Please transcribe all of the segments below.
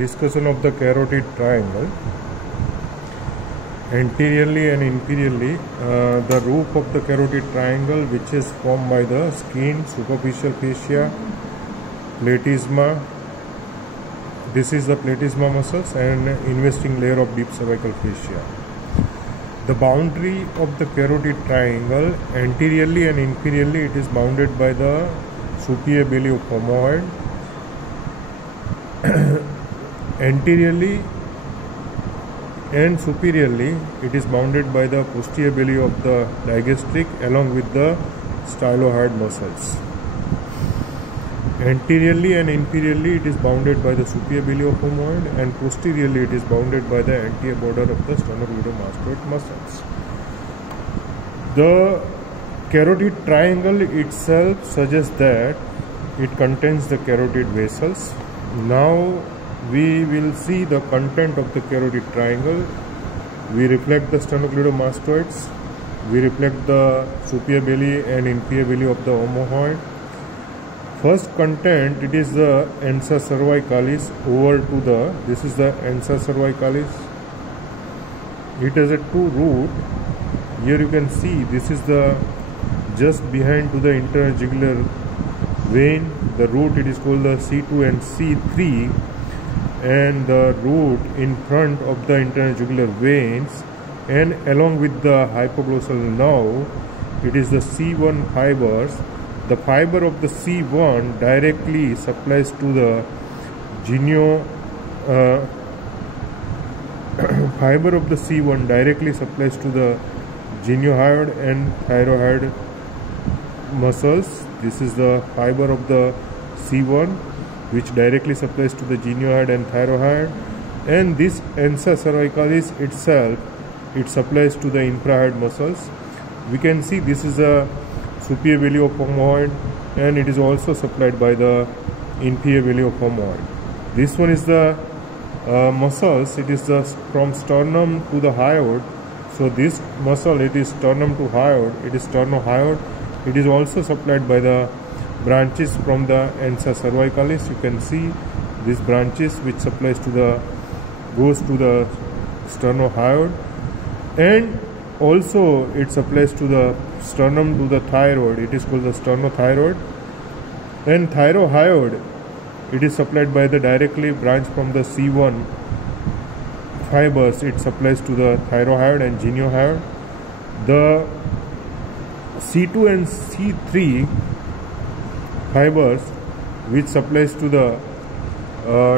discussion of the carotid triangle. Anteriorly and inferiorly, the roof of the carotid triangle, which is formed by the skin, superficial fascia, platysma. This is the platysma muscles and investing layer of deep cervical fascia. The boundary of the carotid triangle, anteriorly and inferiorly, it is bounded by the superior belly of omohyoid. Anteriorly and superiorly, it is bounded by the posterior belly of the digastric along with the stylohyoid muscles. Anteriorly and inferiorly, it is bounded by the superior belly of omohyoid, and posteriorly it is bounded by the anterior border of the sternocleidomastoid muscles. The carotid triangle itself suggests that it contains the carotid vessels. Now we will see the content of the carotid triangle. We reflect the sternocleidomastoids, we reflect the superior belly and inferior belly of the omohyoid. First content, it is the ansa cervicalis over to the, this is the ansa cervicalis. It has a two root. Here you can see this is the just behind to the internal jugular vein. The root, it is called the C2 and C3, and the root in front of the internal jugular veins, and along with the hypoglossal nerve, it is the C1 fibers. The fiber of the C1 directly supplies to the fiber of the C1 directly supplies to the geniohyoid and thyroid muscles. This is the fiber of the C1 which directly supplies to the geniohyoid and thyroid, and this ansa cervicalis itself, it supplies to the infrahyoid muscles. We can see this is a superior belly of omohyoid, and it is also supplied by the inferior belly of omohyoid. This one is the muscles, it is the from sternum to the hyoid. So this muscle, it is sternum to hyoid, it is sternohyoid. It is also supplied by the branches from the ansa cervicalis. You can see these branches which supplies to the, goes to the sternohyoid, and also it supplies to the sternum to the thyroid. It is called the sternothyroid, and thyrohyoid, it is supplied by the directly branch from the C1 fibers. It supplies to the thyrohyoid and geniohyoid. The C2 and C3 fibers which supplies to the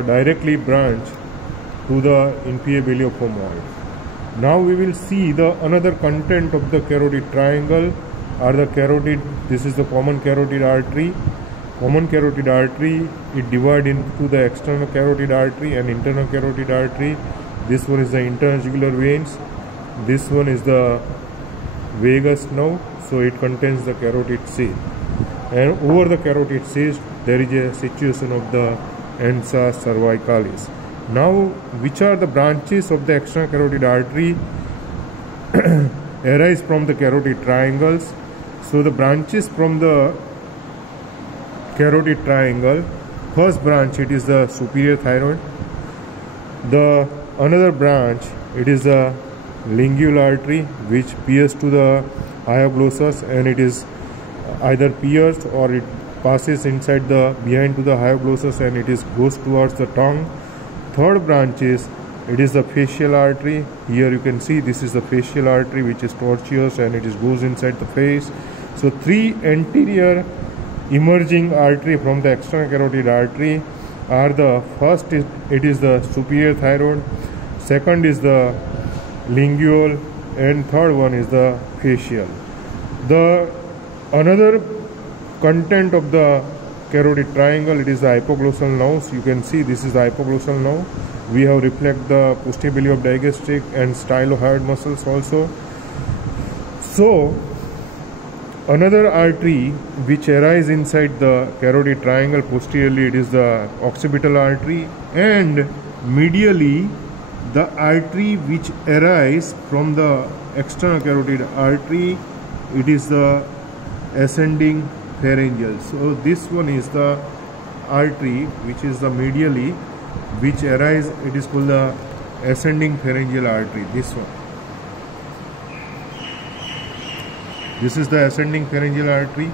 directly branch to the inferior belly of omohyoid. Now we will see the another content of the carotid triangle are the carotid. This is the common carotid artery. Common carotid artery, it divides into the external carotid artery and internal carotid artery. This one is the internal jugular veins. This one is the vagus nerve. So it contains the carotid cyst. And over the carotid cyst, there is a situation of the ansa cervicalis. Now, which are the branches of the external carotid artery arise from the carotid triangles? So the branches from the carotid triangle, first branch, it is the superior thyroid. The another branch, it is the lingual artery which pierces to the hyoglossus, and it is either pierced or it passes inside the behind to the hyoglossus, and it is goes towards the tongue. Third branch is, it is the facial artery. Here you can see this is the facial artery which is tortuous, and it is goes inside the face. So three anterior emerging artery from the external carotid artery are the first is, it is the superior thyroid, second is the lingual, and third one is the facial. The another content of the carotid triangle, it is the hypoglossal nerves. You can see this is the hypoglossal nerve. We have reflect the posterior belly of digastric and stylohyoid muscles also. So another artery which arises inside the carotid triangle posteriorly, it is the occipital artery, and medially the artery which arises from the external carotid artery, it is the ascending pharyngeal. So this one is the artery which is the medially which arise, it is called the ascending pharyngeal artery. This one. This is the ascending pharyngeal artery.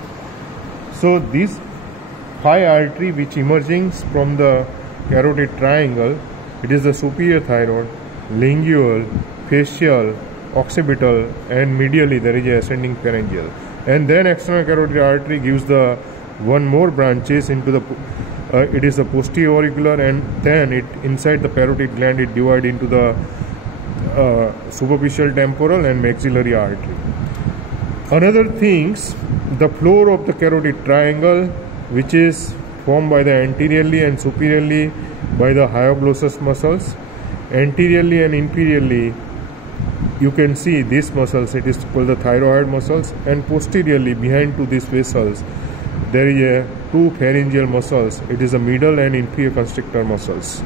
So this high artery which emerging from the carotid triangle, it is the superior thyroid, lingual, facial, occipital, and medially there is a ascending pharyngeal. And then external carotid artery gives the one more branches into the it is the posterior auricular, and then it inside the parotid gland it divide into the superficial temporal and maxillary artery. Another things, the floor of the carotid triangle, which is formed by the anteriorly and superiorly by the hyoglossus muscles. Anteriorly and inferiorly you can see these muscles, it is called the thyroid muscles, and posteriorly behind to these vessels there is a two pharyngeal muscles, it is the middle and inferior constrictor muscles.